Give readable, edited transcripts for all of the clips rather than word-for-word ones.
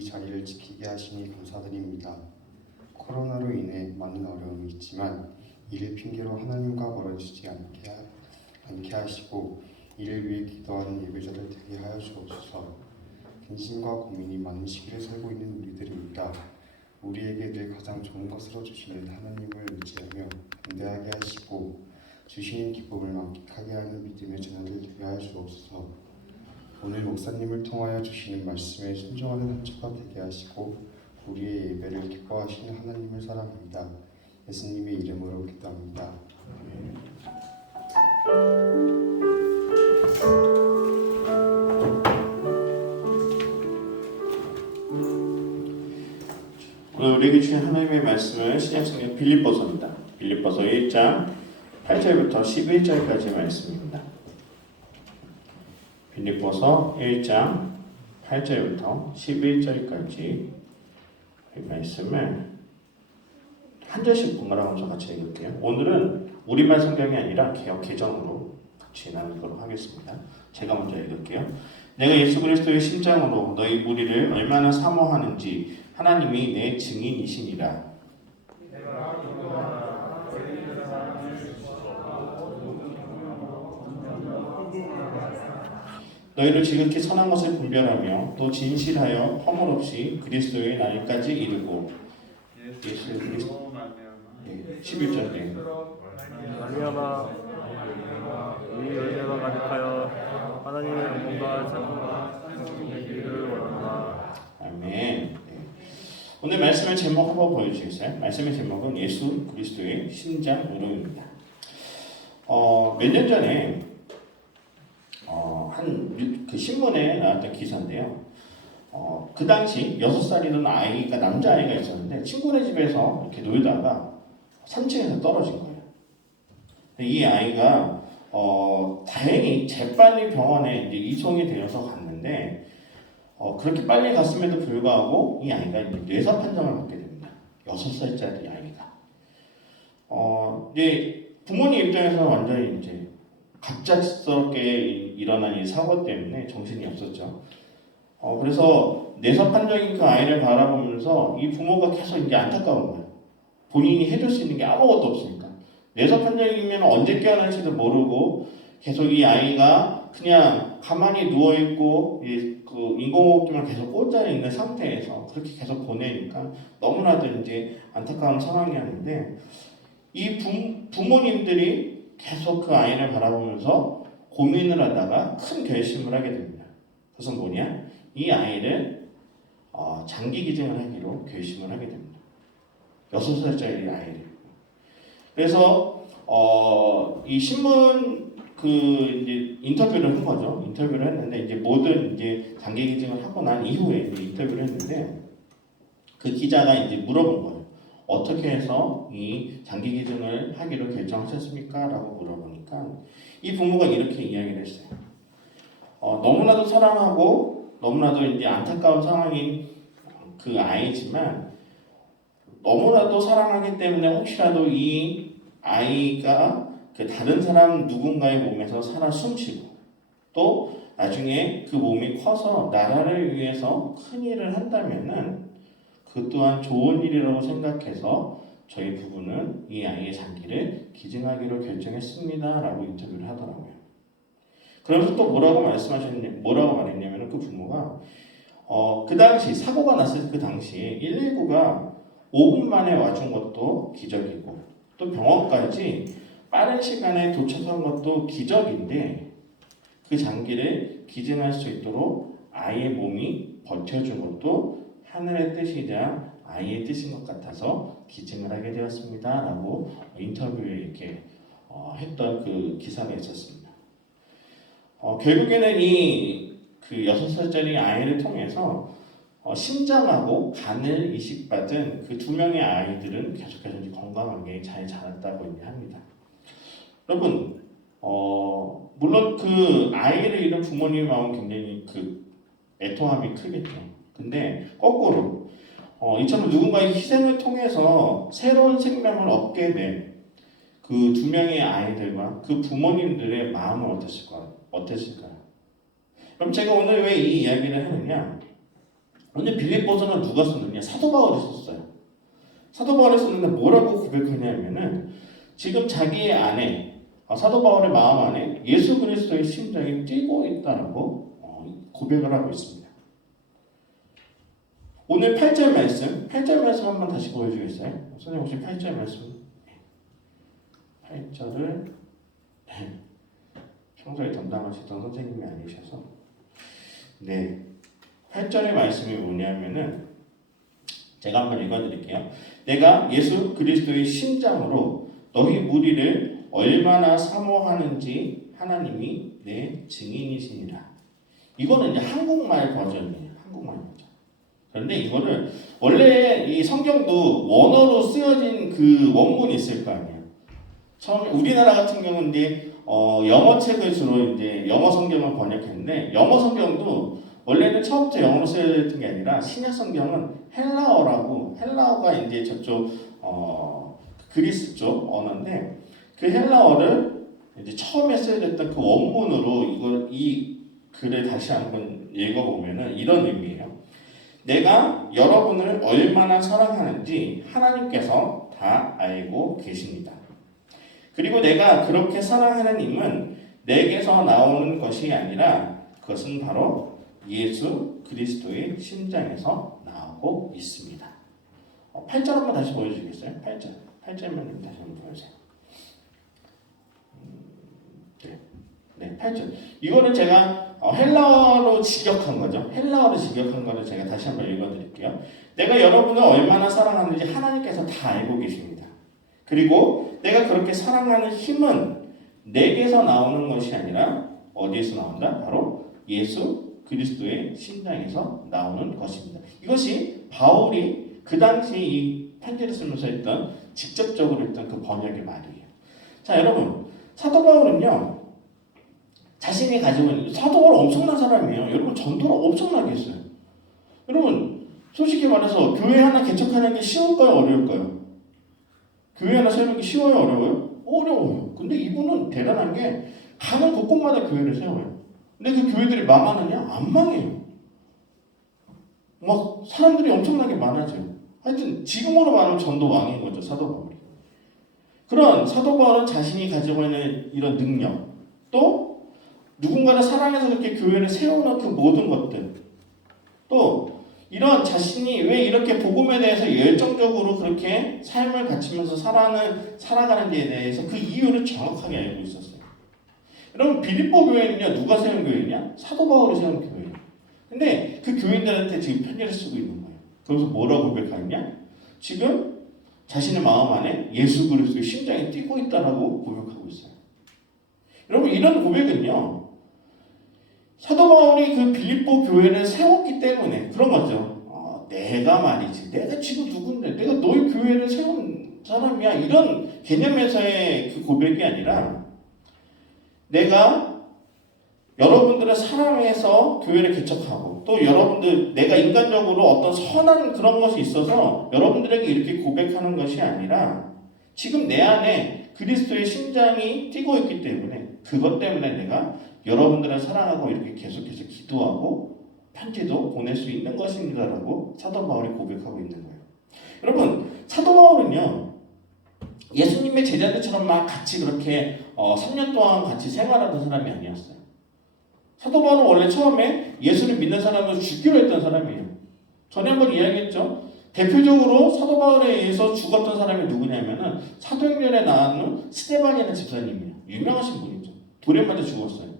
이 자리를 지키게 하시니 감사드립니다. 코로나로 인해 많은 어려움이 있지만 이를 핑계로 하나님과 멀어지지 않게 하시고 이를 위해 기도하는 예배자들 되게 하여 주옵소서. 근심과 고민이 많은 시기를 살고 있는 우리들입니다. 우리에게 늘 가장 좋은 것으로 주시는 하나님을 의지하며 담대하게 하시고 주시는 기쁨을 만끽하게 하는 믿음의 자녀들 되게 하여 주옵소서. 오늘 목사님을 통하여 주시는 말씀에 순종하는 한 주가 되게 하시고 우리의 예배를 기뻐하시는 하나님을 사랑합니다. 예수님의 이름으로 기도합니다. 오늘 우리에게 주신 하나님의 말씀은 신약성경 빌립보서입니다. 빌립보서 1장 8절부터 11절까지 말씀입니다. 빌립보서 1장 8절부터 11절까지 말씀을 한 절씩 번갈아 가면서 같이 읽을게요. 오늘은 우리말 성경이 아니라 개역 개정으로 같이 나누도록 하겠습니다. 제가 먼저 읽을게요. 내가 예수 그리스도의 심장으로 너희 무리를 얼마나 사모하는지 하나님이 내 증인이시니라. 너희를 지극히 선한 것을 분별하며 또 진실하여 허물 없이 그리스도의 날까지 이르고 예수 그리스도 11절에 말미암아 이 열매가 가득하여 하나님의 영광과 찬송과 되기를 원하노라. 아멘. 네. 오늘 말씀의 제목 한번 보여주시겠어요? 말씀의 제목은 예수 그리스도의 심장으로입니다. 몇 년 전에 그 신문에 나왔던 기사인데요. 그 당시 6살이던 아이가 남자아이가 있었는데 친구네 집에서 이렇게 놀다가 3층에서 떨어진 거예요. 이 아이가 다행히 재빨리 병원에 이제 이송이 되어서 갔는데 그렇게 빨리 갔음에도 불구하고 이 아이가 이제 뇌사 판정을 받게 됩니다. 6살짜리 아이가. 이제 부모님 입장에서는 완전히 이제 갑작스럽게 일어난 이 사고 때문에 정신이 없었죠. 그래서 뇌사 판정인 그 아이를 바라보면서 이 부모가 계속 이제 안타까운 거예요. 본인이 해줄 수 있는 게 아무것도 없으니까. 뇌사 판정이면 언제 깨어날지도 모르고 계속 이 아이가 그냥 가만히 누워있고 그 인공호흡기만 계속 꽂아 있는 상태에서 그렇게 계속 보내니까 너무나도 이제 안타까운 상황이었는데 이 부모님들이 계속 그 아이를 바라보면서 고민을 하다가 큰 결심을 하게 됩니다. 그것은 뭐냐? 이 아이를 장기 기증을 하기로 결심을 하게 됩니다. 6살짜리 아이를. 그래서 이 신문 이제 인터뷰를 한 거죠. 인터뷰를 했는데 이제 모든 이제 장기 기증을 하고 난 이후에 이제 인터뷰를 했는데 그 기자가 이제 물어본 거예요. 어떻게 해서 이 장기 기증을 하기로 결정하셨습니까? 라고 물어보니까 이 부모가 이렇게 이야기를 했어요. 너무나도 사랑하고 너무나도 이제 안타까운 상황인 그 아이지만 너무나도 사랑하기 때문에 혹시라도 이 아이가 그 다른 사람 누군가의 몸에서 살아 숨쉬고 또 나중에 그 몸이 커서 나라를 위해서 큰 일을 한다면은 그 또한 좋은 일이라고 생각해서 저희 부부는 이 아이의 장기를 기증하기로 결정했습니다. 라고 인터뷰를 하더라고요. 그러면서 또 뭐라고 말했냐면 그 부모가 그 당시 사고가 났을 그 당시에 119가 5분 만에 와준 것도 기적이고 또 병원까지 빠른 시간에 도착한 것도 기적인데 그 장기를 기증할 수 있도록 아이의 몸이 버텨준 것도 하늘의 뜻이자 아이의 뜻인 것 같아서 기증을 하게 되었습니다. 라고 인터뷰에 이렇게 했던 그 기사가 있었습니다. 결국에는 그 6살짜리 아이를 통해서 심장하고 간을 이식받은 그 2명의 아이들은 계속해서 이제 건강하게 잘 자랐다고 합니다. 여러분, 물론 그 아이를 잃은 부모님 마음 굉장히 그 애통함이 크겠죠. 근데 거꾸로 이처럼 누군가의 희생을 통해서 새로운 생명을 얻게 된 그 2명의 아이들과 그 부모님들의 마음은 어땠을까요? 그럼 제가 오늘 왜 이 이야기를 하느냐? 근데 빌립보서는 누가 썼느냐? 사도 바울이 썼어요. 사도 바울이 썼는데 뭐라고 고백하냐면은 지금 자기의 안에 사도 바울의 마음 안에 예수 그리스도의 심장이 뛰고 있다라고 고백을 하고 있습니다. 오늘 8절 말씀 한번 다시 보여주겠어요? 선생님 혹시 8절 말씀 8절을 평소에 담당하시던 선생님이 아니셔서 8절의 말씀이 뭐냐면은 제가 한번 읽어드릴게요. 내가 예수 그리스도의 심장으로 너희 무리를 얼마나 사모하는지 하나님이 내 증인이시니라. 이거는 이제 한국말 버전이에요. 한국말 버전. 그런데 이거를 원래 이 성경도 원어로 쓰여진 그 원문이 있을 거 아니에요. 처음에 우리나라 같은 경우는 이제 영어 책을 주로 이제 영어 성경을 번역했는데 영어 성경도 원래는 처음부터 영어로 쓰여졌던 게 아니라 신약 성경은 헬라어가 이제 저쪽 그리스 쪽 언어인데 그 헬라어를 이제 처음에 쓰여졌던 그 원문으로 이 글을 다시 한번 읽어보면은 이런 의미예요. 내가 여러분을 얼마나 사랑하는지 하나님께서 다 알고 계십니다. 그리고 내가 그렇게 사랑하는 힘은 내게서 나오는 것이 아니라 그것은 바로 예수 그리스도의 심장에서 나오고 있습니다. 8절 한번 다시 보여주시겠어요? 8절만 다시 한번 보여주세요. 8절. 이거는 제가 헬라어로 직역한 거죠. 헬라어로 직역한 거를 제가 다시 한번 읽어드릴게요. 내가 여러분을 얼마나 사랑하는지 하나님께서 다 알고 계십니다. 그리고 내가 그렇게 사랑하는 힘은 내게서 나오는 것이 아니라 어디에서 나온다? 바로 예수 그리스도의 심장에서 나오는 것입니다. 이것이 바울이 그 당시 이 편지를 쓰면서 했던 직접적으로 했던 그 번역의 말이에요. 자, 여러분 사도 바울은요 자신이 가지고 있는 사도 바울 엄청난 사람이에요. 여러분 전도를 엄청나게 했어요. 여러분 솔직히 말해서 교회 하나 개척하는 게 쉬울까요? 어려울까요? 교회 하나 세우는 게 쉬워요? 어려워요? 어려워요. 근데 이분은 대단한 게 가는 곳곳마다 교회를 세워요. 근데 그 교회들이 망하느냐? 안 망해요. 막 사람들이 엄청나게 많아져요. 하여튼 지금으로 말하면 전도 왕인 거죠. 사도 바울이. 그런 사도 바울은 자신이 가지고 있는 이런 능력 또 누군가를 사랑해서 그렇게 교회를 세우는 그 모든 것들 또 이런 자신이 왜 이렇게 복음에 대해서 열정적으로 그렇게 삶을 바치면서 살아가는지에 대해서 그 이유를 정확하게 알고 있었어요. 여러분 빌립보 교회는요 누가 세운 교회냐? 사도 바울이 세운 교회예요. 근데 그 교인들한테 지금 편지를 쓰고 있는 거예요. 그래서 뭐라고 고백하느냐? 지금 자신의 마음 안에 예수 그리스도의 심장이 뛰고 있다라고 고백하고 있어요. 여러분 이런 고백은요 사도 바울이 그 빌립보 교회를 세웠기 때문에 그런 거죠. 내가 말이지 내가 지금 누군데 내가 너희 교회를 세운 사람이야 이런 개념에서의 그 고백이 아니라 내가 여러분들을 사랑해서 교회를 개척하고 또 여러분들 내가 인간적으로 어떤 선한 그런 것이 있어서 여러분들에게 이렇게 고백하는 것이 아니라 지금 내 안에 그리스도의 심장이 뛰고 있기 때문에 그것 때문에 내가 여러분들을 사랑하고 이렇게 계속해서 기도하고 편지도 보낼 수 있는 것입니다라고 사도 바울이 고백하고 있는 거예요. 여러분 사도 바울은요 예수님의 제자들처럼 막 같이 그렇게 3년 동안 같이 생활하던 사람이 아니었어요. 사도 바울은 원래 처음에 예수를 믿는 사람을 죽기로 했던 사람이에요. 전에 한번 이야기했죠. 대표적으로 사도 바울에 의해서 죽었던 사람이 누구냐면은 사도행전에 나오는 스데반이라는 집사님이에요. 유명하신 분이죠. 돌에 맞아 죽었어요.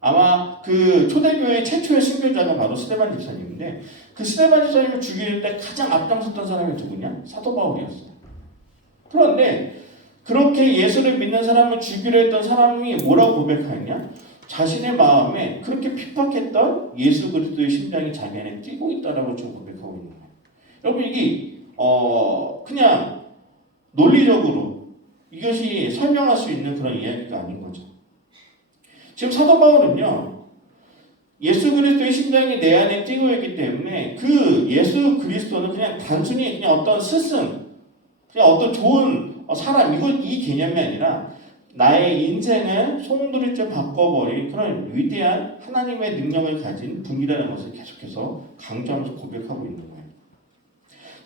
아마 그 초대교회 최초의 순교자가 바로 스데반 집사님인데 그 스데반 집사님을 죽일 때 가장 앞장섰던 사람이 누구냐? 사도 바울이었어요. 그런데 그렇게 예수를 믿는 사람을 죽이려 했던 사람이 뭐라고 고백하느냐? 자신의 마음에 그렇게 핍박했던 예수 그리스도의 심장이 자기 안에 뛰고 있다라고 지금 고백하고 있는 거예요. 여러분 이게 그냥 논리적으로 이것이 설명할 수 있는 그런 이야기가 아닌 거죠. 지금 사도 바울은요 예수 그리스도의 심장이 내 안에 뛰고 있기 때문에 그 예수 그리스도는 그냥 단순히 그냥 어떤 스승 그냥 어떤 좋은 사람 이 개념이 아니라 나의 인생을 송두리째 바꿔버린 그런 위대한 하나님의 능력을 가진 분이라는 것을 계속해서 강조하면서 고백하고 있는 거예요.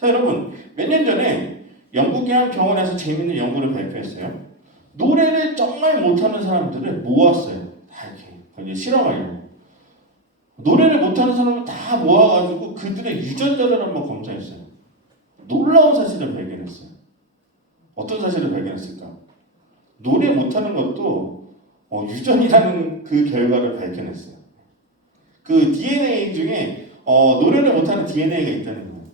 자, 여러분, 몇 년 전에 영국의 한 병원에서 재밌는 연구를 발표했어요. 노래를 정말 못하는 사람들을 모았어요. 다 이렇게 이제 실험하려고. 노래를 못하는 사람을 다 모아가지고 그들의 유전자를 한번 검사했어요. 놀라운 사실을 발견했어요. 어떤 사실을 발견했을까? 노래 못하는 것도 유전이라는 그 결과를 발견했어요. 그 DNA 중에 노래를 못하는 DNA가 있다는 거예요.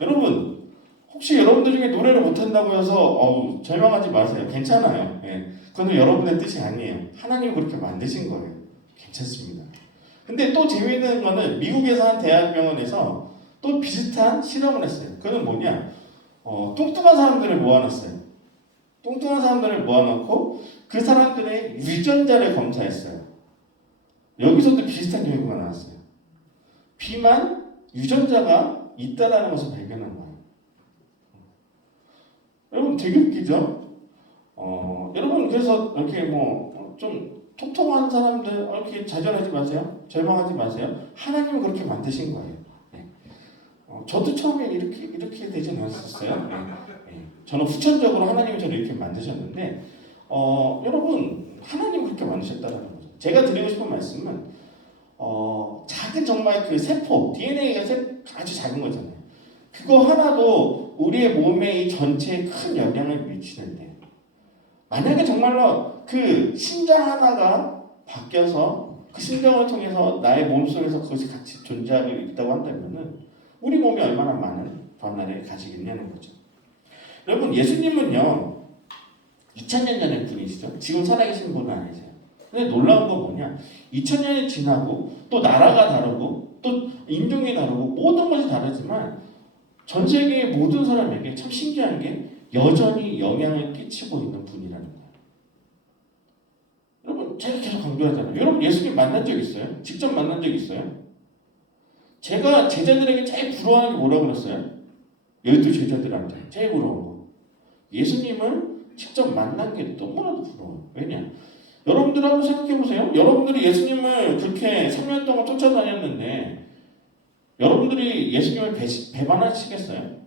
여러분, 혹시 여러분들 중에 노래를 못한다고 해서 절망하지 마세요. 괜찮아요. 예. 그건 여러분의 뜻이 아니에요. 하나님이 그렇게 만드신 거예요. 괜찮습니다. 근데 또 재미있는 거는 미국에서 한 대학병원에서 또 비슷한 실험을 했어요. 그건 뭐냐? 뚱뚱한 사람들을 모아놨어요. 뚱뚱한 사람들을 모아놓고 그 사람들의 유전자를 검사했어요. 여기서도 비슷한 결과가 나왔어요. 비만 유전자가 있다라는 것을 발견한 거예요. 여러분 되게 웃기죠? 여러분 그래서 이렇게 좀 통통한 사람들 이렇게 좌절하지 마세요. 절망하지 마세요. 하나님은 그렇게 만드신 거예요. 네. 저도 처음에 이렇게 되진 않았었어요. 네. 네. 저는 후천적으로 하나님이 저를 이렇게 만드셨는데 여러분 하나님 그렇게 만드셨다는 거죠. 제가 드리고 싶은 말씀은 작은 정말 그 세포 DNA가 아주 작은 거잖아요. 그거 하나도 우리의 몸에 이 전체에 큰 영향을 미치는데 만약에 정말로 그 심장 하나가 바뀌어서 그 심장을 통해서 나의 몸속에서 그것이 같이 존재하고 있다고 한다면은 우리 몸이 얼마나 많은 변화를 가지겠냐는 거죠. 여러분 예수님은요 2000년 전의 분이시죠. 지금 살아계신 분은 아니세요. 근데 놀라운 건 뭐냐 2000년이 지나고 또 나라가 다르고 또 인종이 다르고 모든 것이 다르지만 전 세계의 모든 사람에게 참 신기한 게 여전히 영향을 끼치고 있는 분이라는 거예요. 여러분 제가 계속 강조하잖아요. 여러분 예수님 만난 적 있어요? 직접 만난 적 있어요? 제가 제자들에게 제일 부러워하는 게 뭐라고 그랬어요? 12제자들한테 제일 부러운 거 예수님을 직접 만난 게 너무나도 부러워요. 왜냐? 여러분들 한번 생각해 보세요. 여러분들이 예수님을 그렇게 3년 동안 쫓아다녔는데 여러분들이 예수님을 배반하시겠어요?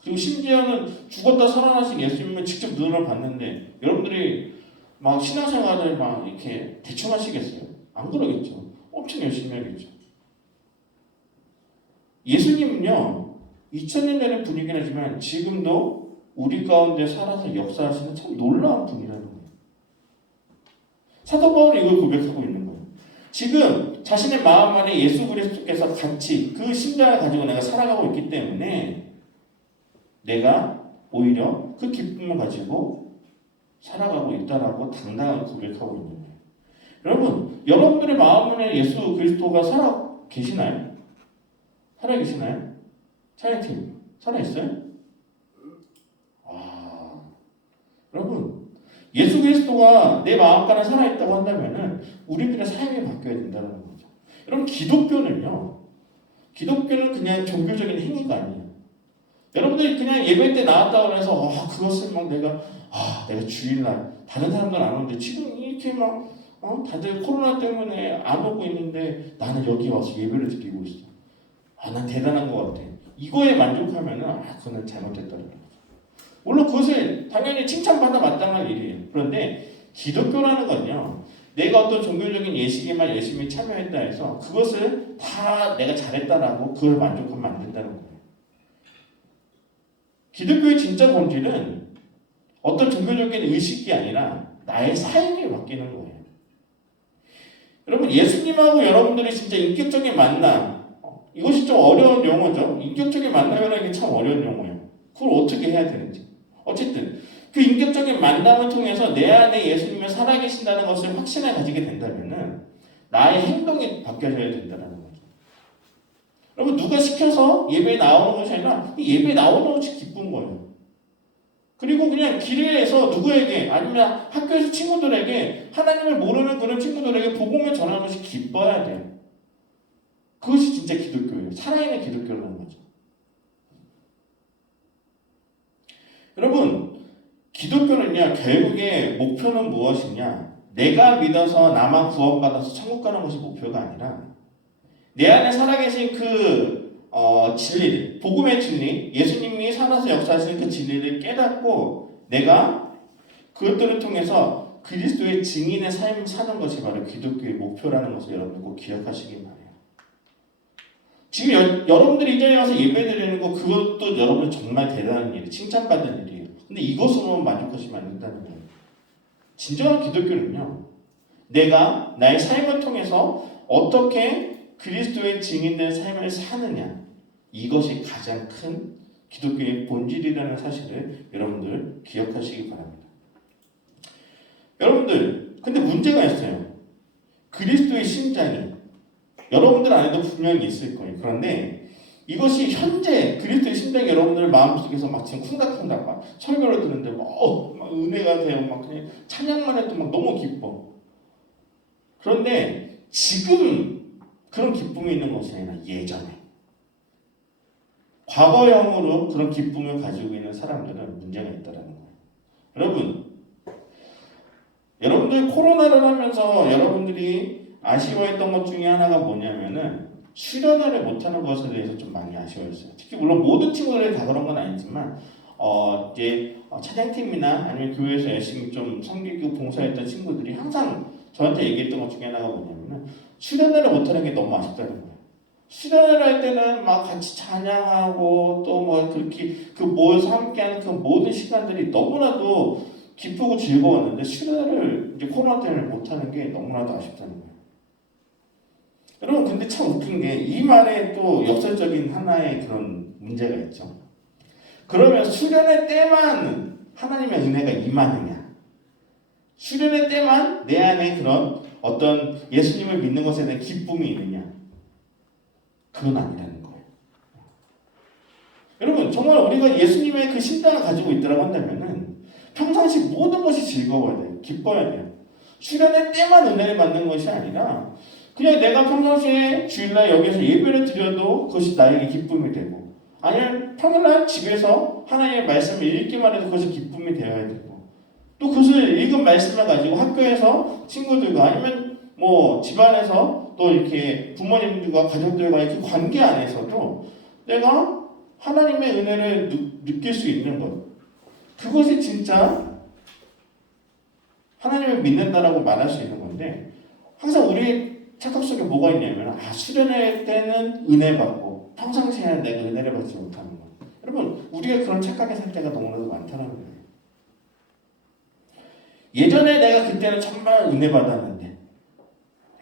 그리고 심지어는 죽었다 살아나신 예수님을 직접 눈으로 봤는데 여러분들이 막 신앙생활을 막 이렇게 대충 하시겠어요? 안 그러겠죠. 엄청 열심히 하겠죠. 예수님은요 2000년 전의 분이긴 하지만 지금도 우리 가운데 살아서 역사하시는 참 놀라운 분이라는 거예요. 사도 바울은 이걸 고백하고 있는 거예요. 지금 자신의 마음 안에 예수 그리스도께서 같이 그 심장을 가지고 내가 살아가고 있기 때문에 내가 오히려 그 기쁨을 가지고 살아가고 있다라고 당당하게 고백하고 있는 거예요. 여러분, 여러분들의 마음 안에 예수 그리스도가 살아 계시나요? 살아 계시나요? 차이팀 살아 있어요? 여러분, 예수 그리스도가 내 마음간에 살아있다고 한다면은 우리들의 삶이 바뀌어야 된다는 거죠. 여러분, 기독교는 그냥 종교적인 행위가 아니에요. 여러분들이 그냥 예배 때 나왔다고 해서 그것을 막 내가 주일날 다른 사람들은 안 오는데 지금 이렇게 막 다들 코로나 때문에 안 오고 있는데 나는 여기 와서 예배를 드리고 있어. 난 대단한 것 같아. 이거에 만족하면은 그건 잘못됐다는 거죠. 물론 그것을 당연히 칭찬받아 마땅한 일이에요. 그런데 기독교라는 건요. 내가 어떤 종교적인 예식에만 열심히 참여했다 해서 그것을 다 내가 잘했다라고 그걸 만족하면 안 된다는 거예요. 기독교의 진짜 본질은 어떤 종교적인 의식이 아니라 나의 삶이 바뀌는 거예요. 여러분 예수님하고 여러분들이 진짜 인격적인 만남 이것이 좀 어려운 용어죠. 인격적인 만남이라는 게 참 어려운 용어예요. 그걸 어떻게 해야 되는지. 어쨌든 그 인격적인 만남을 통해서 내 안에 예수님이 살아계신다는 것을 확신을 가지게 된다면은 나의 행동이 바뀌어져야 된다는 거죠. 여러분 누가 시켜서 예배에 나오는 것이 아니라 예배에 나오는 것이 기쁜 거예요. 그리고 그냥 길에서 누구에게 아니면 학교에서 친구들에게 하나님을 모르는 그런 친구들에게 복음을 전하는 것이 기뻐야 돼요. 그것이 진짜 기독교예요. 살아있는 기독교라는 거죠. 여러분 기독교는요, 결국에 목표는 무엇이냐? 내가 믿어서 나만 구원받아서 천국 가는 것이 목표가 아니라 내 안에 살아계신 진리를, 복음의 진리, 예수님이 살아서 역사하시는 그 진리를 깨닫고 내가 그것들을 통해서 그리스도의 증인의 삶을 사는 것이 바로 기독교의 목표라는 것을 여러분들 꼭 기억하시기 바랍니다. 지금 여러분들이 이 자리에 와서 예배드리는 거 그것도 여러분 정말 대단한 일이에요. 칭찬받는 일이에요. 근데 이것으로만 만족하시면 안 된다는 거예요. 진정한 기독교는요, 내가 나의 삶을 통해서 어떻게 그리스도의 증인된 삶을 사느냐, 이것이 가장 큰 기독교의 본질이라는 사실을 여러분들 기억하시기 바랍니다. 여러분들, 근데 문제가 있어요. 그리스도의 심장이 여러분들 안에도 분명히 있을 거예요. 그런데 이것이 현재 그리스도의 심장이 여러분들 마음속에서 막 지금 쿵닥쿵닥 막 설교를 듣는데 막 은혜가 돼요. 막 그냥 찬양만 해도 막 너무 기뻐. 그런데 지금 그런 기쁨이 있는 것이 아니라 예전에 과거형으로 그런 기쁨을 가지고 있는 사람들은 문제가 있다는 거예요. 여러분들 코로나를 하면서 여러분들이 아쉬워했던 것 중에 하나가 뭐냐면은 수련회를 못하는 것에 대해서 좀 많이 아쉬워했어요. 특히 물론 모든 친구들이 다 그런 건 아니지만 이제 찬양팀이나 아니면 교회에서 열심히 좀 섬기고 봉사했던 친구들이 항상 저한테 얘기했던 것 중에 하나가 뭐냐면은 수련회를 못하는 게 너무 아쉽다는 거예요. 수련회를 할 때는 막 같이 찬양하고 또 뭐 그렇게 그 모여서 함께하는 그 모든 시간들이 너무나도 기쁘고 즐거웠는데 수련회를 이제 코로나 때문에 못하는 게 너무나도 아쉽다는 거예요. 여러분 근데 참 웃긴 게 이 말에 또 역설적인 하나의 그런 문제가 있죠. 그러면 수련회 때만 하나님의 은혜가 임하느냐? 수련회 때만 내 안에 그런 어떤 예수님을 믿는 것에 대한 기쁨이 있느냐? 그건 아니라는 거예요. 여러분 정말 우리가 예수님의 그 심장을 가지고 있다고 한다면은 평상시 모든 것이 즐거워야 돼요. 기뻐야 돼요. 수련회 때만 은혜를 받는 것이 아니라 그냥 내가 평상시에 주일날 여기서 예배를 드려도 그것이 나에게 기쁨이 되고 아니면 평일날 집에서 하나님의 말씀을 읽기만 해도 그것이 기쁨이 되어야 되고 또 그것을 읽은 말씀을 가지고 학교에서 친구들과 아니면 뭐 집안에서 또 이렇게 부모님들과 가족들과의 그 관계 안에서도 내가 하나님의 은혜를 느낄 수 있는 것 그것이 진짜 하나님을 믿는다라고 말할 수 있는 건데 항상 우리 착각 속에 뭐가 있냐면 수련회 때는 은혜 받고 평상시에는 내가 은혜를 받지 못하는 거. 여러분 우리가 그런 착각에 살 때가 너무나도 많다는 거예요. 예전에 내가 그때는 정말 은혜 받았는데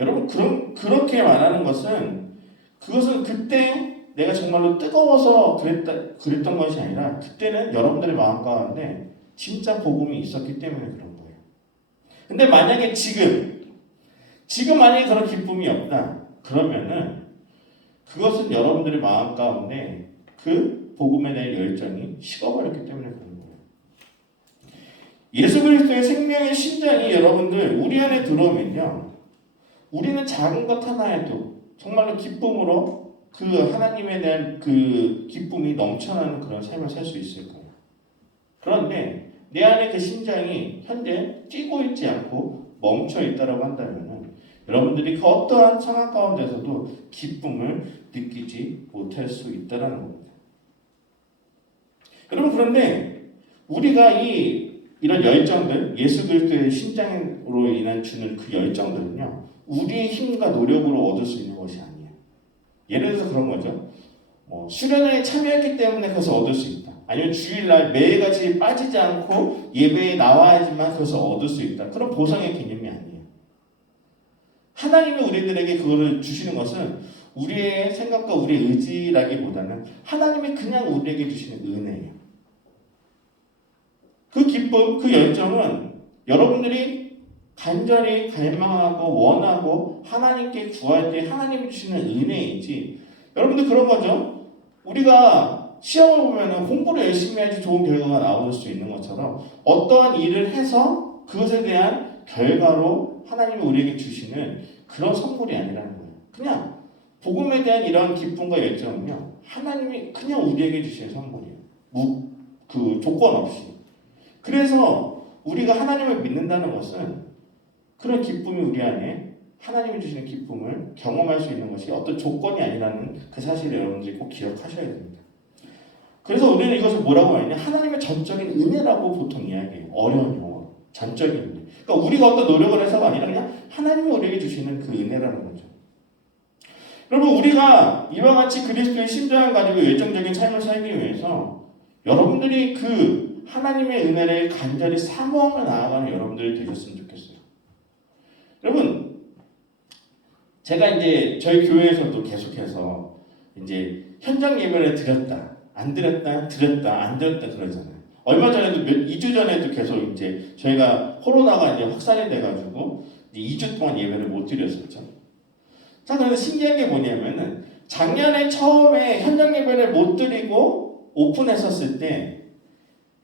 여러분 그렇게 말하는 것은 그것은 그때 내가 정말로 뜨거워서 그랬던 것이 아니라 그때는 여러분들의 마음 가운데 진짜 복음이 있었기 때문에 그런 거예요. 근데 만약에 지금 만약에 그런 기쁨이 없다 그러면은 그것은 여러분들의 마음 가운데 그 복음에 대한 열정이 식어버렸기 때문에 그런 거예요. 예수 그리스도의 생명의 심장이 여러분들 우리 안에 들어오면요 우리는 작은 것 하나에도 정말로 기쁨으로 그 하나님에 대한 그 기쁨이 넘쳐나는 그런 삶을 살 수 있을 거예요. 그런데 내 안에 그 심장이 현재 뛰고 있지 않고 멈춰 있다라고 한다면 여러분들이 그 어떠한 상황 가운데서도 기쁨을 느끼지 못할 수 있다는 겁니다. 여러분 그런데 우리가 이런 열정들 예수 그리스도의 심장으로 인한 주는 그 열정들은요 우리의 힘과 노력으로 얻을 수 있는 것이 아니에요. 예를 들어서 그런 거죠. 수련회에 참여했기 때문에 그것을 얻을 수 있다. 아니면 주일날 매일같이 빠지지 않고 예배에 나와야지만 그것을 얻을 수 있다. 그런 보상의 개념이 아니에요. 하나님이 우리들에게 그거를 주시는 것은 우리의 생각과 우리의 의지라기보다는 하나님이 그냥 우리에게 주시는 은혜예요. 그 기쁨, 그 열정은 여러분들이 간절히 갈망하고 원하고 하나님께 구할 때 하나님이 주시는 은혜이지 여러분들 그런 거죠. 우리가 시험을 보면 공부를 열심히 해야지 좋은 결과가 나올 수 있는 것처럼 어떠한 일을 해서 그것에 대한 결과로 하나님이 우리에게 주시는 그런 선물이 아니라는 거예요. 그냥 복음에 대한 이런 기쁨과 열정은요 하나님이 그냥 우리에게 주시는 선물이에요. 그 조건 없이 그래서 우리가 하나님을 믿는다는 것은 그런 기쁨이 우리 안에 하나님이 주시는 기쁨을 경험할 수 있는 것이 어떤 조건이 아니라는 그 사실을 여러분들이 꼭 기억하셔야 됩니다. 그래서 우리는 이것을 뭐라고 하느냐? 하나님의 전적인 은혜라고 보통 이야기해요. 어려운 용어. 전적인 은혜. 그러니까 우리가 어떤 노력을 해서가 아니라 그냥 하나님이 우리에게 주시는 그 은혜라는 거죠. 여러분, 우리가 이와 같이 그리스도의 심장을 가지고 열정적인 삶을 살기 위해서 여러분들이 그 하나님의 은혜를 간절히 사모하며 나아가는 여러분들이 되셨으면 좋겠어요. 여러분, 제가 이제 저희 교회에서도 계속해서 이제 현장 예배를 드렸다, 안 드렸다, 드렸다, 안 드렸다 그러잖아요. 얼마 전에도 2주 전에도 계속 이제 저희가 코로나가 이제 확산이 돼가지고 이제 2주 동안 예배를 못 드렸었죠. 자, 그런데 신기한 게 뭐냐면은 작년에 처음에 현장 예배를 못 드리고 오픈했었을 때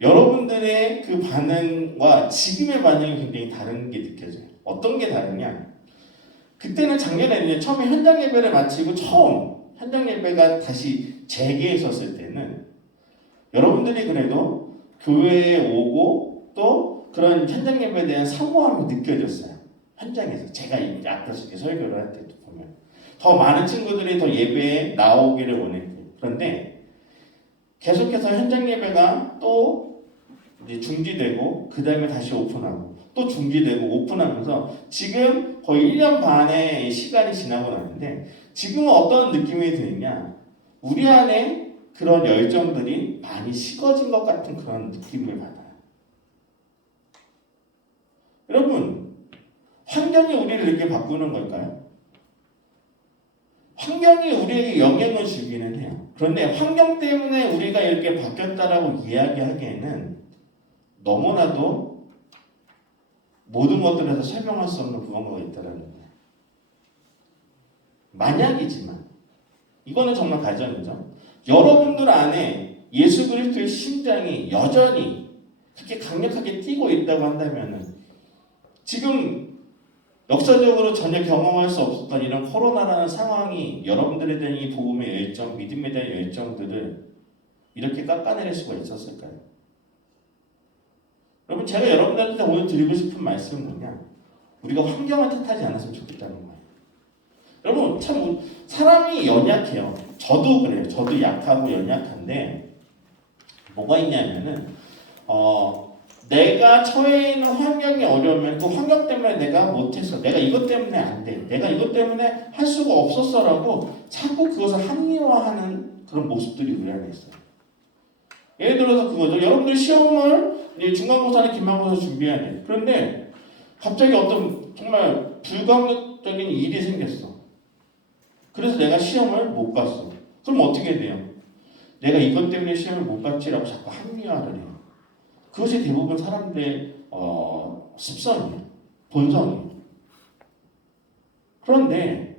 여러분들의 그 반응과 지금의 반응이 굉장히 다른 게 느껴져요. 어떤 게 다르냐? 그때는 작년에 이제 처음에 현장 예배를 마치고 처음 현장 예배가 다시 재개했었을 때는 여러분들이 그래도 교회에 오고 또 그런 현장 예배에 대한 사모함이 느껴졌어요. 현장에서 제가 앞에서 이렇게 설교를 할 때도 보면 더 많은 친구들이 더 예배에 나오기를 원했고, 그런데 계속해서 현장 예배가 또 이제 중지되고 그 다음에 다시 오픈하고 또 중지되고 오픈하면서 지금 거의 1년 반의 시간이 지나고 나는데 지금은 어떤 느낌이 드느냐? 우리 안에 그런 열정들이 많이 식어진 것 같은 그런 느낌을 받아요. 여러분, 환경이 우리를 이렇게 바꾸는 걸까요? 환경이 우리에게 영향을 주기는 해요. 그런데 환경 때문에 우리가 이렇게 바뀌었다라고 이야기하기에는 너무나도 모든 것들에서 설명할 수 없는 무언가가 있다는 거예요. 만약이지만 이거는 정말 가정이죠. 여러분들 안에 예수 그리스도의 심장이 여전히 그렇게 강력하게 뛰고 있다고 한다면은 지금 역사적으로 전혀 경험할 수 없었던 이런 코로나라는 상황이 여러분들에 대한 이 복음의 열정, 믿음에 대한 열정들을 이렇게 깎아내릴 수가 있었을까요? 여러분, 제가 여러분들한테 오늘 드리고 싶은 말씀은 뭐냐? 우리가 환경을 탓하지 않았으면 좋겠다는 거예요. 여러분, 참 사람이 연약해요. 저도 그래요. 저도 약하고 연약한데 뭐가 있냐면은 내가 처해 있는 환경이 어려우면 그 환경 때문에 내가 못했어. 내가 이것 때문에 안 돼. 내가 이것 때문에 할 수가 없었어라고 자꾸 그것을 합리화하는 그런 모습들이 우리 안에 있어요. 예를 들어서 그거죠. 여러분들 시험을 이제 중간고사나 기말고사 준비해야 돼. 그런데 갑자기 어떤 정말 불가항력적인 일이 생겼어. 그래서 내가 시험을 못 갔어. 그럼 어떻게 돼요? 내가 이것 때문에 시험을 못 갔지라고 자꾸 합리화를 해요. 그것이 대부분 사람들의 습성이에요. 본성이에요. 그런데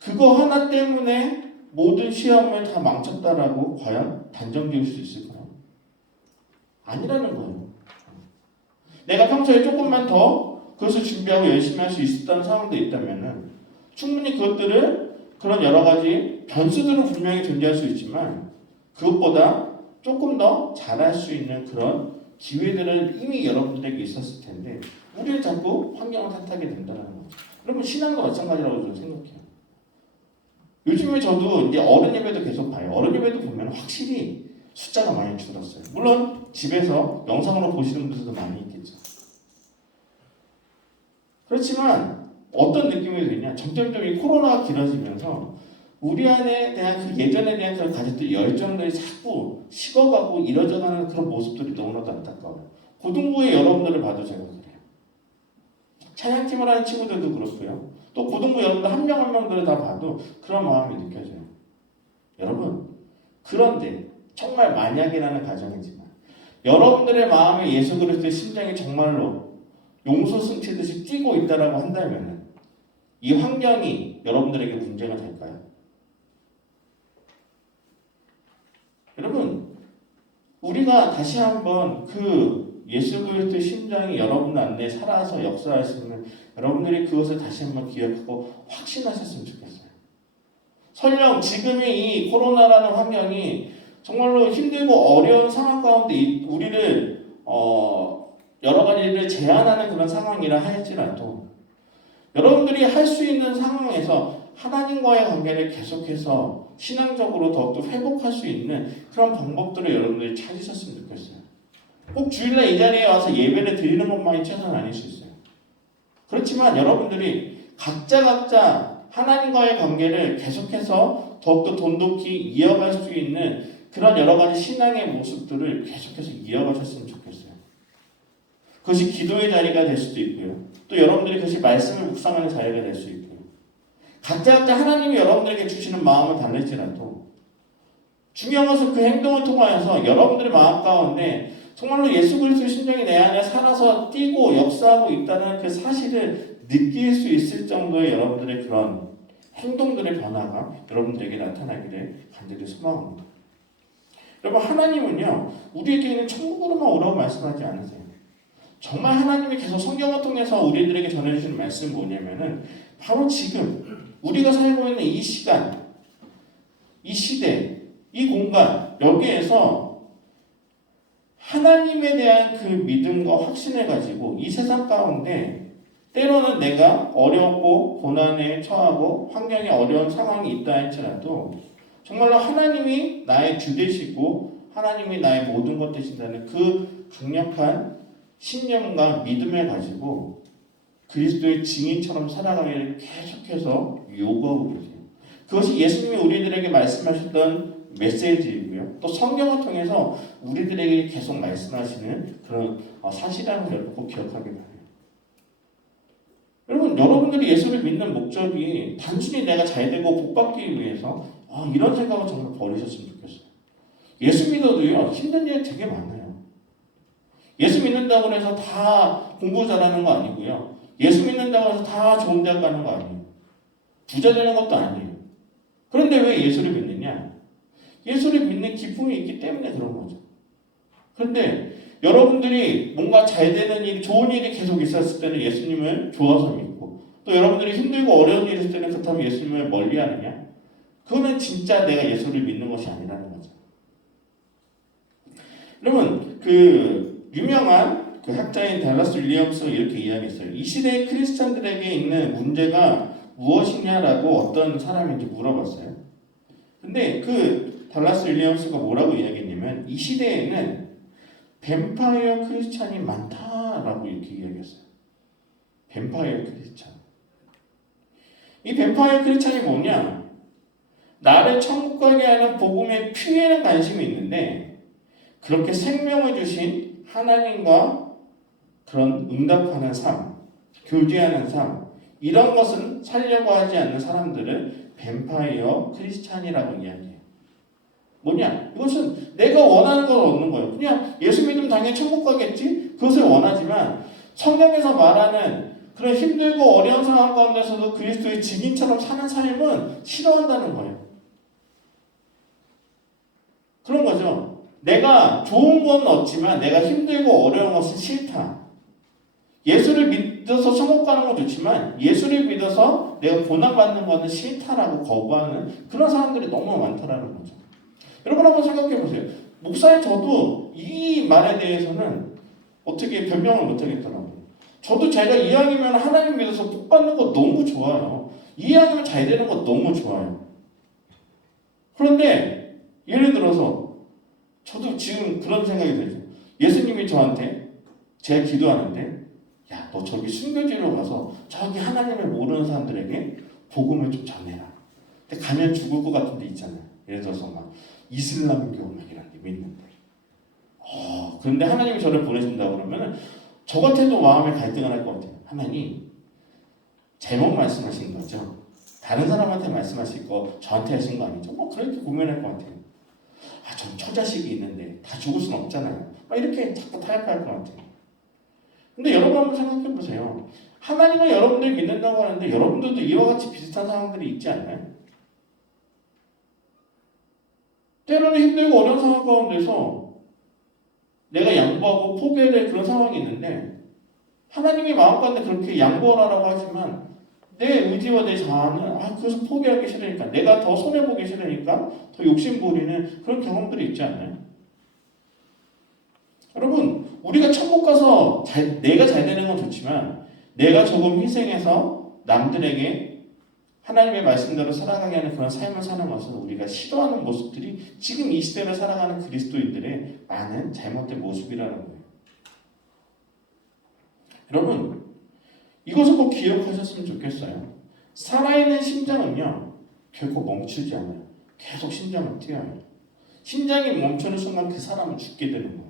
그거 하나 때문에 모든 시험을 다 망쳤다라고 과연 단정 지을 수 있을까요? 아니라는 거예요. 내가 평소에 조금만 더 그것을 준비하고 열심히 할 수 있었다는 상황도 있다면은 충분히 그것들을 그런 여러 가지 변수들은 분명히 존재할 수 있지만 그것보다 조금 더 잘할 수 있는 그런 기회들은 이미 여러분들에게 있었을 텐데 우리는 자꾸 환경을 탓하게 된다는 거죠. 여러분, 신앙도 마찬가지라고 저는 생각해요. 요즘에 저도 이제 어른 예배도 계속 봐요. 어른 예배도 보면 확실히 숫자가 많이 줄었어요. 물론 집에서 영상으로 보시는 분들도 많이 있겠죠. 그렇지만 어떤 느낌이 드냐? 점점점 이 코로나가 길어지면서 우리 안에 대한 그 예전에 대한 그 가졌던 열정들이 자꾸 식어가고 이뤄져가는 그런 모습들이 너무나도 안타까워요. 고등부의 여러분들을 봐도 제가 그래요. 찬양팀을 하는 친구들도 그렇고요. 또 고등부 여러분들 한 명 한 명들을 다 봐도 그런 마음이 느껴져요. 여러분, 그런데 정말 만약이라는 가정이지만 여러분들의 마음에 예수 그리스도의 심장이 정말로 용소 승치듯이 뛰고 있다라고 한다면 이 환경이 여러분들에게 문제가 될까요? 여러분, 우리가 다시 한번 그 예수 그리스도의 심장이 여러분 안에 살아서 역사할 수 있는 여러분들이 그것을 다시 한번 기억하고 확신하셨으면 좋겠어요. 설령 지금의 이 코로나라는 환경이 정말로 힘들고 어려운 상황 가운데 우리를 여러 가지를 제한하는 그런 상황이라 할지라도 여러분들이 할 수 있는 상황에서 하나님과의 관계를 계속해서 신앙적으로 더욱더 회복할 수 있는 그런 방법들을 여러분들이 찾으셨으면 좋겠어요. 꼭 주일날 이 자리에 와서 예배를 드리는 것만이 최선은 아닐 수 있어요. 그렇지만 여러분들이 각자 하나님과의 관계를 계속해서 더욱더 돈독히 이어갈 수 있는 그런 여러 가지 신앙의 모습들을 계속해서 이어가셨으면 좋겠어요. 그것이 기도의 자리가 될 수도 있고요. 또 여러분들이 그것이 말씀을 묵상하는 자리가 될 수 있고요. 각자 하나님이 여러분들에게 주시는 마음은 다를지라도 중요한 것은 그 행동을 통하여서 여러분들의 마음 가운데 정말로 예수 그리스도의 심정이 내 안에 살아서 뛰고 역사하고 있다는 그 사실을 느낄 수 있을 정도의 여러분들의 그런 행동들의 변화가 여러분들에게 나타나기를 간절히 소망합니다. 여러분, 하나님은요 우리에게 있는 천국으로만 오라고 말씀하지 않으세요. 정말 하나님이 계속 성경을 통해서 우리들에게 전해주시는 말씀은 뭐냐면은 바로 지금 우리가 살고 있는 이 시간, 이 시대, 이 공간 여기에서 하나님에 대한 그 믿음과 확신을 가지고 이 세상 가운데 때로는 내가 어렵고 고난에 처하고 환경이 어려운 상황이 있다 할지라도 정말로 하나님이 나의 주 되시고 하나님이 나의 모든 것 되신다는 그 강력한 신념과 믿음을 가지고 그리스도의 증인처럼 살아가기를 계속해서 요구하고 계세요. 그것이 예수님이 우리들에게 말씀하셨던 메시지이고요. 또 성경을 통해서 우리들에게 계속 말씀하시는 그런 사실이라는 걸 꼭 기억하게 돼요. 여러분들이 예수를 믿는 목적이 단순히 내가 잘되고 복받기 위해서 이런 생각은 정말 버리셨으면 좋겠어요. 예수 믿어도요 힘든 일 되게 많아요. 예수 믿는다고 해서 다 공부 잘하는 거 아니고요. 예수 믿는다고 해서 다 좋은 대학 가는 거 아니에요. 부자 되는 것도 아니에요. 그런데 왜 예수를 믿느냐? 예수를 믿는 기쁨이 있기 때문에 그런 거죠. 그런데 여러분들이 뭔가 잘 되는 일, 좋은 일이 계속 있었을 때는 예수님을 좋아서 믿고 또 여러분들이 힘들고 어려운 일이 있을 때는 그렇다면 예수님을 멀리하느냐? 그거는 진짜 내가 예수를 믿는 것이 아니라는 거죠. 여러분, 그 유명한 그 학자인 달라스 윌리엄스가 이렇게 이야기했어요. 이 시대의 크리스찬들에게 있는 문제가 무엇이냐라고 어떤 사람인지 물어봤어요. 근데 그 달라스 윌리엄스가 뭐라고 이야기했냐면 이 시대에는 뱀파이어 크리스찬이 많다라고 이렇게 이야기했어요. 뱀파이어 크리스찬. 이 뱀파이어 크리스찬이 뭐냐? 나를 천국 가게 하는 복음의 피에는 관심이 있는데 그렇게 생명을 주신 하나님과 그런 응답하는 삶, 교제하는 삶 이런 것은 살려고 하지 않는 사람들을 뱀파이어 크리스찬이라고 이야기해요. 뭐냐? 이것은 내가 원하는 걸 얻는 거예요. 그냥 예수 믿으면 당연히 천국 가겠지? 그것을 원하지만 성경에서 말하는 그런 힘들고 어려운 상황 가운데서도 그리스도의 증인처럼 사는 삶은 싫어한다는 거예요. 그런 거죠. 내가 좋은 건 얻지만 내가 힘들고 어려운 것은 싫다. 예수를 믿어서 천국 가는 건 좋지만 예수를 믿어서 내가 고난받는 것은 싫다라고 거부하는 그런 사람들이 너무 많다라는 거죠. 여러분 한번 생각해 보세요. 목사인 저도 이 말에 대해서는 어떻게 변명을 못 하겠더라고요. 저도 제가 이왕이면 하나님 믿어서 복 받는 거 너무 좋아요. 이왕이면 잘 되는 거 너무 좋아요. 그런데 예를 들어서 저도 지금 그런 생각이 들죠. 예수님이 저한테 제가 기도하는데 야, 너 저기 순교지로 가서 저기 하나님을 모르는 사람들에게 복음을 좀 전해라. 근데 가면 죽을 것 같은 데 있잖아요. 예를 들어서 막 이슬람교 막 이런 게 믿는데. 그런데 하나님이 저를 보내준다고 그러면은 저 같아도 마음에 갈등을 할 것 같아요. 하나님 잘못 말씀하신 거죠? 다른 사람한테 말씀하실 거 저한테 하신 거 아니죠? 뭐 그렇게 고민할 것 같아요. 전 처자식이 있는데 다 죽을 순 없잖아요. 막 이렇게 자꾸 타협할 것 같아요. 근데 여러분 한번 생각해 보세요. 하나님은 여러분들이 믿는다고 하는데 여러분들도 이와 같이 비슷한 상황들이 있지 않나요? 때로는 힘들고 어려운 상황 가운데서 내가 양보하고 포기해야 될 그런 상황이 있는데 하나님이 마음 가운데 그렇게 양보하라고 하지만 내 의지와 내 자아는 그래서 포기하기 싫으니까 내가 더 손해보기 싫으니까 더 욕심 부리는 그런 경험들이 있지 않나요? 여러분 우리가 천국 가서 내가 잘 되는 건 좋지만 내가 조금 희생해서 남들에게 하나님의 말씀대로 살아가게 하는 그런 삶을 사는 것은 우리가 시도하는 모습들이 지금 이 시대를 살아가는 그리스도인들의 많은 잘못된 모습이라는 거예요. 여러분, 이것을 꼭 기억하셨으면 좋겠어요. 살아있는 심장은요, 결코 멈추지 않아요. 계속 심장을 뛰어요. 심장이 멈추는 순간 그 사람은 죽게 되는 거예요.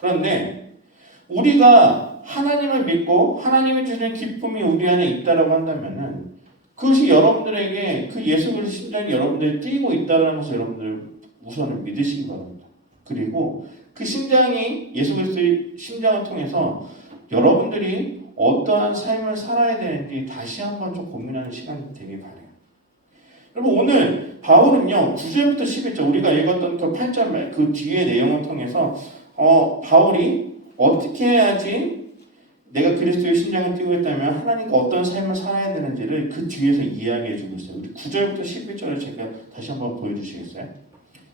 그런데 우리가 하나님을 믿고 하나님이 주는 기쁨이 우리 안에 있다라고 한다면은 그것이 여러분들에게 그 예수 그리스도 심장이 여러분들이 뛰고 있다는 것을 여러분들 우선은 믿으시기 바랍니다. 그리고 그 심장이 예수 그리스도의 심장을 통해서 여러분들이 어떠한 삶을 살아야 되는지 다시 한번 좀 고민하는 시간이 되길 바라요. 여러분 오늘 바울은요 9절부터 11절 우리가 읽었던 그 8절 그 뒤의 내용을 통해서 바울이 어떻게 해야지 내가 그리스도의 심장을 띄고 있다면 하나님과 어떤 삶을 살아야 되는지를 그 뒤에서 이야기해 주고 있어요. 우리 9절부터 11절을 제가 다시 한번 보여주시겠어요?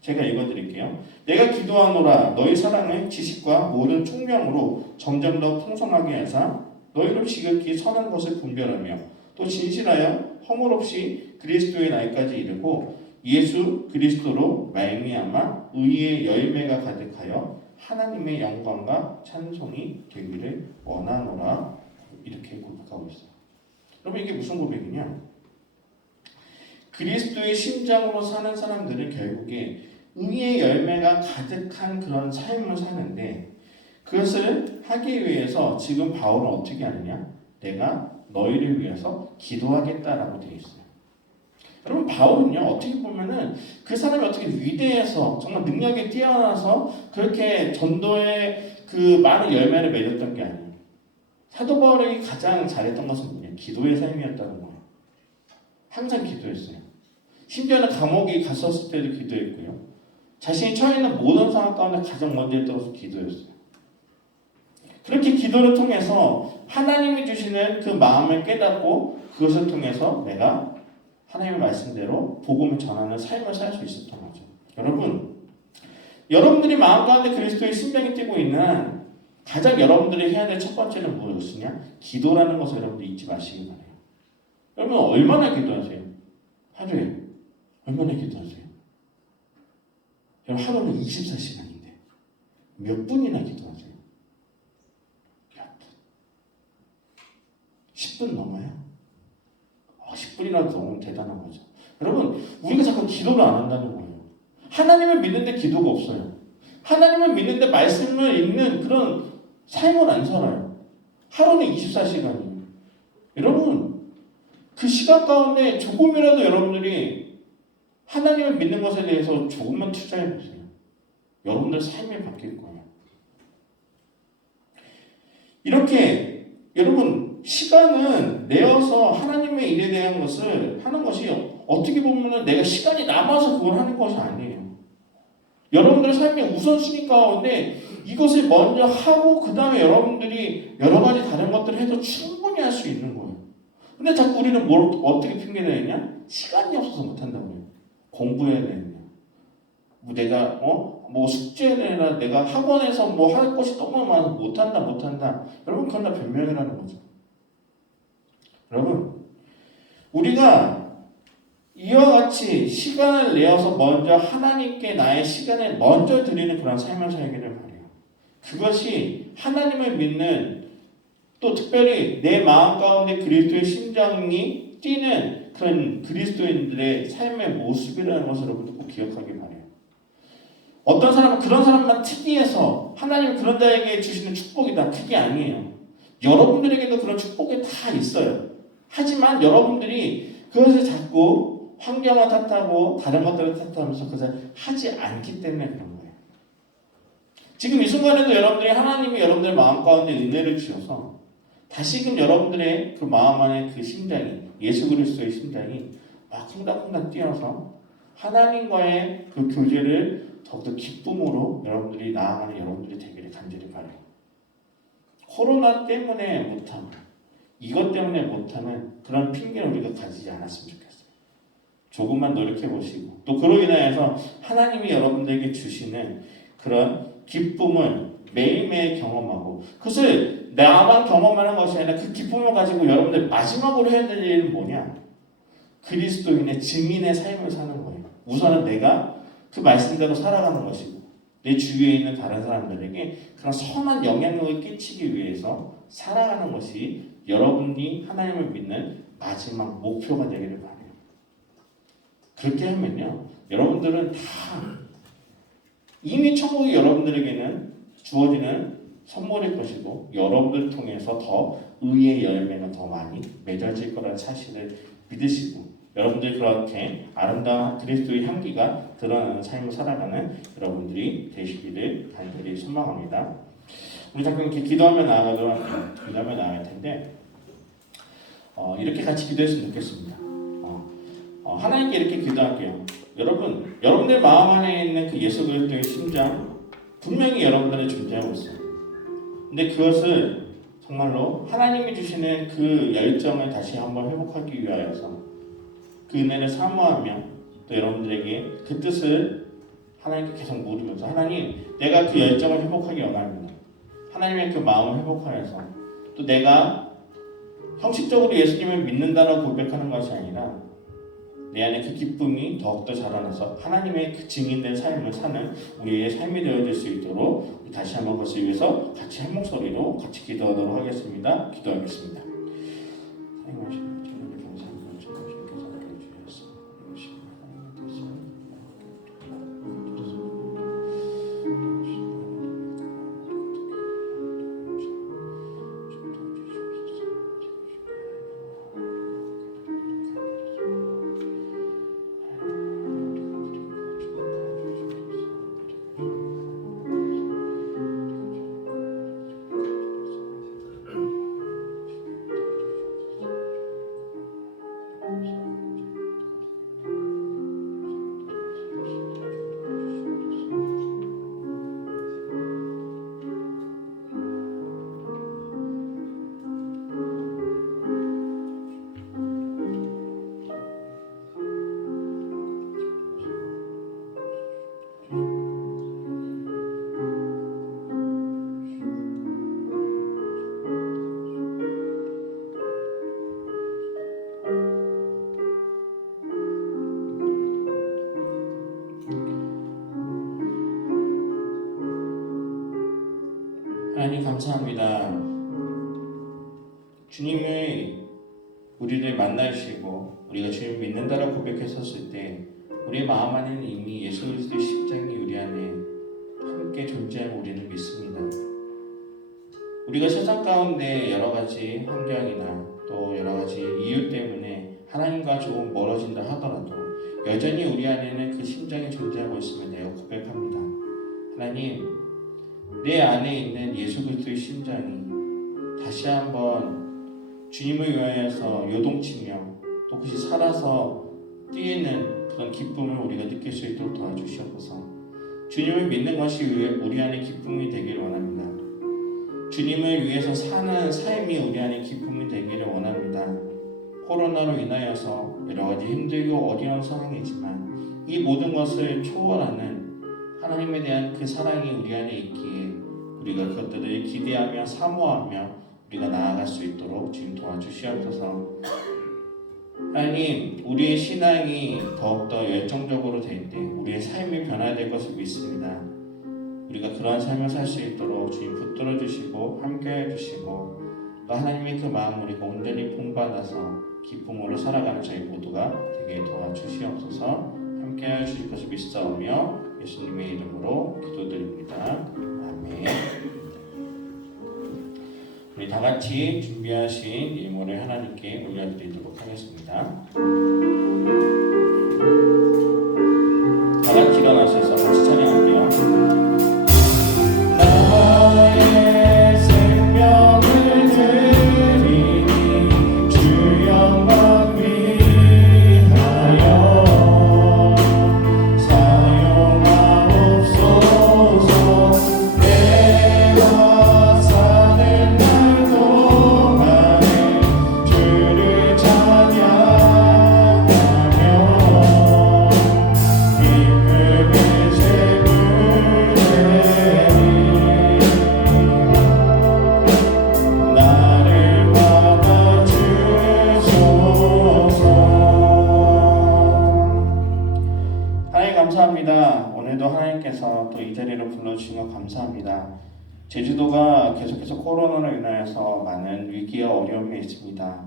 제가 읽어드릴게요. 내가 기도하노라 너희 사랑은 지식과 모든 총명으로 점점 더 풍성하게 하사 너희를 지극히 선한 것을 분별하며 또 진실하여 허물 없이 그리스도의 날까지 이르고 예수 그리스도로 말미암아 의의 열매가 가득하여 하나님의 영광과 찬송이 되기를 원하노라 이렇게 고백하고 있어요. 여러분 이게 무슨 고백이냐? 그리스도의 심장으로 사는 사람들은 결국에 의의 열매가 가득한 그런 삶을 사는데 그것을 하기 위해서 지금 바울은 어떻게 하느냐? 내가 너희를 위해서 기도하겠다라고 되어 있어요. 여러분 바울은요 어떻게 보면은 그 사람이 어떻게 위대해서 정말 능력이 뛰어나서 그렇게 전도의 그 많은 열매를 맺었던 게 아니에요. 사도 바울이 가장 잘했던 것은 뭐냐? 기도의 삶이었다는 거예요. 항상 기도했어요. 심지어는 감옥에 갔었을 때도 기도했고요. 자신이 처해 있는 모든 상황 가운데 가장 먼저 했던 것은 기도였어요. 그렇게 기도를 통해서 하나님이 주시는 그 마음을 깨닫고 그것을 통해서 내가 하나님의 말씀대로 복음을 전하는 삶을 살 수 있었던 거죠. 여러분들이 마음 가운데 그리스도의 심장이 뛰고 있는 한 가장 여러분들이 해야 될 첫 번째는 무엇이냐? 기도라는 것을 여러분들 잊지 마시기 바래요. 여러분 얼마나 기도하세요? 하루에 얼마나 기도하세요? 여러분 하루는 24시간인데 몇 분이나 기도하세요? 몇 분? 10분 넘어요? 10분이라도 너무 대단한 거죠. 여러분 우리가 자꾸 기도를 안 한다는 거예요. 하나님을 믿는데 기도가 없어요. 하나님을 믿는데 말씀을 읽는 그런 삶을 안 살아요. 하루는 24시간이에요. 여러분 그 시간 가운데 조금이라도 여러분들이 하나님을 믿는 것에 대해서 조금만 투자해 보세요. 여러분들 삶이 바뀔 거예요. 이렇게 여러분 시간은 내어서 하나님의 일에 대한 것을 하는 것이 어떻게 보면 내가 시간이 남아서 그걸 하는 것이 아니에요. 여러분들의 삶의 우선순위 가운데 이것을 먼저 하고 그 다음에 여러분들이 여러 가지 다른 것들을 해도 충분히 할 수 있는 거예요. 근데 자꾸 우리는 뭘 어떻게 핑계대느냐? 시간이 없어서 못한다고 해요. 공부해야 되느냐? 내가 뭐 숙제나 내가 학원에서 뭐 할 것이 너무 많아서 못한다. 여러분 그건 다 변명이라는 거죠. 여러분 우리가 이와 같이 시간을 내어서 먼저 하나님께 나의 시간을 먼저 드리는 그런 삶을 살기를 바라요. 그것이 하나님을 믿는 또 특별히 내 마음 가운데 그리스도의 심장이 뛰는 그런 그리스도인들의 삶의 모습이라는 것을 여러분들 꼭 기억하기 바라요. 어떤 사람은 그런 사람만 특이해서 하나님이 그런 자에게 주시는 축복이다. 그게 아니에요. 여러분들에게도 그런 축복이 다 있어요. 하지만 여러분들이 그것을 자꾸 환경을 탓하고 다른 것들을 탓하면서 그것을 하지 않기 때문에 그런 거예요. 지금 이 순간에도 여러분들이 하나님이 여러분들 마음 가운데 은혜를 주셔서 다시금 여러분들의 그 마음 안에 그 심장이 예수 그리스도의 심장이 막 콩닥콩닥 뛰어서 하나님과의 그 교제를 더욱더 기쁨으로 여러분들이 나아가는 여러분들이 되기를 간절히 바라요. 코로나 때문에 못함, 이것 때문에 못하는 그런 핑계를 우리가 가지지 않았으면 좋겠어요. 조금만 노력해 보시고 또 그로 인하여서 하나님이 여러분들에게 주시는 그런 기쁨을 매일매일 경험하고 그것을 나만 경험하는 것이 아니라 그 기쁨을 가지고 여러분들 마지막으로 해야 될 일은 뭐냐? 그리스도인의 증인의 삶을 사는 거예요. 우선은 내가 그 말씀대로 살아가는 것이고 내 주위에 있는 다른 사람들에게 그런 선한 영향력을 끼치기 위해서 살아가는 것이 여러분이 하나님을 믿는 마지막 목표가 되기를 바라요. 그렇게 하면요, 여러분들은 다 이미 천국이 여러분들에게는 주어지는 선물일 것이고 여러분들 통해서 더 의의 열매가 더 많이 맺어질 거라는 사실을 믿으시고 여러분들이 그렇게 아름다운 그리스도의 향기가 드러나는 삶을 살아가는 여러분들이 되시기를 간절히 소망합니다. 우리 자꾸 이렇게 기도하며 나아갈 텐데 이렇게 같이 기도했으면 좋겠습니다. 하나님께 이렇게 기도할게요. 여러분들 마음 안에 있는 그 예수 그리스도의 심장 분명히 여러분들은 존재하고 있어요. 근데 그것을 정말로 하나님이 주시는 그 열정을 다시 한번 회복하기 위하여서 그 은혜를 사모하며 또 여러분들에게 그 뜻을 하나님께 계속 물으면서 하나님, 내가 그 열정을 회복하기 원합니다. 하나님의 그 마음을 회복하여서 또 내가 형식적으로 예수님을 믿는다라고 고백하는 것이 아니라 내 안에 그 기쁨이 더욱더 자라나서 하나님의 그 증인된 삶을 사는 우리의 삶이 되어질 수 있도록 다시 한번 그것을 위해서 같이 한 목소리로 같이 기도하도록 하겠습니다. 기도하겠습니다. 하나님 감사합니다. 주님의 우리를 만나주시고 우리가 주님을 믿는다라고 고백했었을 때 우리의 마음 안에는 이미 예수 그리스도의 십장이 우리 안에 함께 존재하고 우리는 믿습니다. 우리가 세상 가운데 여러 가지 환경이나 또 여러 가지 이유 때문에 하나님과 조금 멀어진다 하더라도 여전히 우리 안에는 그 심장이 존재하고 있음을 내가 고백합니다. 하나님, 내 안에 있는 예수 그리스도의 심장이 다시 한번 주님을 위하여서 요동치며 또 그것이 살아서 뛰는 그런 기쁨을 우리가 느낄 수 있도록 도와주시옵소서. 주님을 믿는 것이 우리 안에 기쁨이 되기를 원합니다. 주님을 위해서 사는 삶이 우리 안에 기쁨이 되기를 원합니다. 코로나로 인하여서 여러 가지 힘들고 어려운 상황이지만 이 모든 것을 초월하는 하나님에 대한 그 사랑이 우리 안에 있기에 우리가 그것들을 기대하며 사모하며 우리가 나아갈 수 있도록 지금 도와주시옵소서. 하나님, 우리의 신앙이 더욱더 열정적으로 될 때 우리의 삶이 변화될 것을 믿습니다. 우리가 그러한 삶을 살 수 있도록 주님 붙들어 주시고 함께해 주시고 또 하나님의 그 마음을 우리가 온전히 본받아서 기쁨으로 살아가는 저희 모두가 되게 도와주시옵소서. 함께해 주실 것을 믿사오며 예수님의 이름으로 기도드립니다. 아멘. 우리 다 같이 준비하신 일몰을 하나님께 올려드리도록 하겠습니다. 다 같이 일어나셔서 같이 찬양할게요. 나의 생명을 드리니 주 영광 위하여 사용하옵소서. 내가 사는 날 동안에 주를 찬양하며 불러주신 것 감사합니다. 제주도가 계속해서 코로나로 인하여서 많은 위기와 어려움이 있습니다.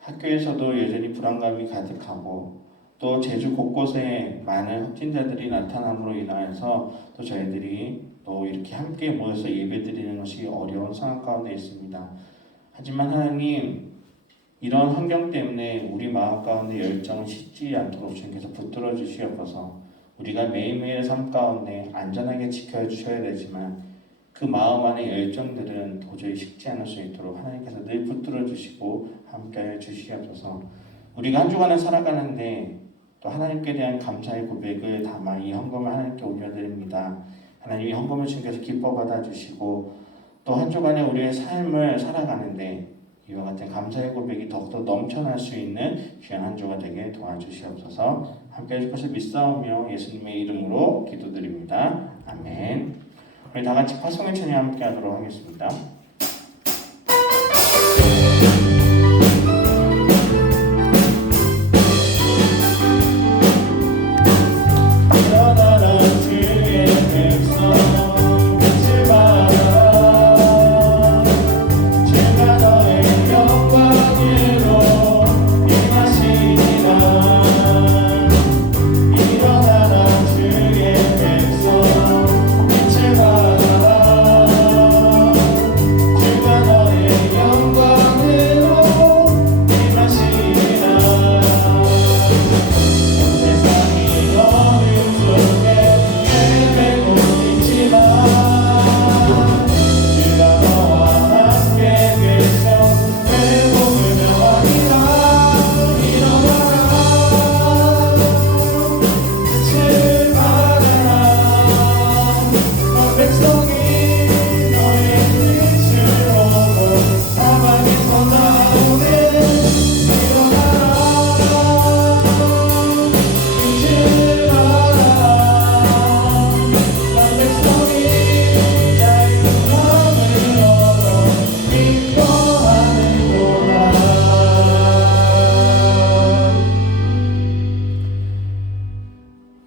학교에서도 여전히 불안감이 가득하고 또 제주 곳곳에 많은 확진자들이 나타남으로 인하여서 또 저희들이 또 이렇게 함께 모여서 예배드리는 것이 어려운 상황 가운데 있습니다. 하지만 하나님, 이런 환경 때문에 우리 마음 가운데 열정을 식지 않도록 주님께서 붙들어 주시옵소서. 우리가 매일매일 삶 가운데 안전하게 지켜주셔야 되지만 그 마음 안의 열정들은 도저히 식지 않을 수 있도록 하나님께서 늘 붙들어 주시고 함께하여 주시옵소서. 우리가 한 주간을 살아가는데 또 하나님께 대한 감사의 고백을 담아 이 헌금을 하나님께 올려드립니다. 하나님, 이 헌금을 주님께서 기뻐 받아주시고 또 한 주간에 우리의 삶을 살아가는데 이와 같은 감사의 고백이 더욱더 넘쳐날 수 있는 귀한 한 주가 되게 도와주시옵소서. 함께 해줄 것을 믿사오며 예수님의 이름으로 기도드립니다. 아멘. 우리 다 같이 파송의 찬양 함께 하도록 하겠습니다.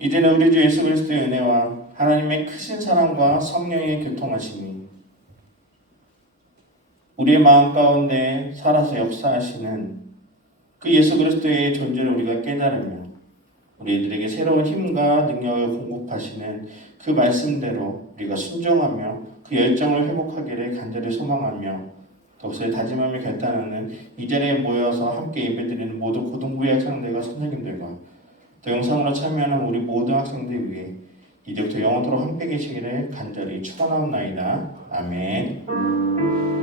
이제는 우리 주 예수 그리스도의 은혜와 하나님의 크신 사랑과 성령의 교통하심이 우리의 마음 가운데 살아서 역사하시는 그 예수 그리스도의 존재를 우리가 깨달으며 우리들에게 새로운 힘과 능력을 공급하시는 그 말씀대로 우리가 순종하며 그 열정을 회복하기를 간절히 소망하며 더욱더 다짐하며 결단하는 이 자리에 모여서 함께 예배드리는 모든 고등부의 학생들과 선생님들과 또 영상으로 참여하는 우리 모든 학생들 위해 이제부터 영원토록 함께 계시기를 간절히 축원하옵나이다. 아멘.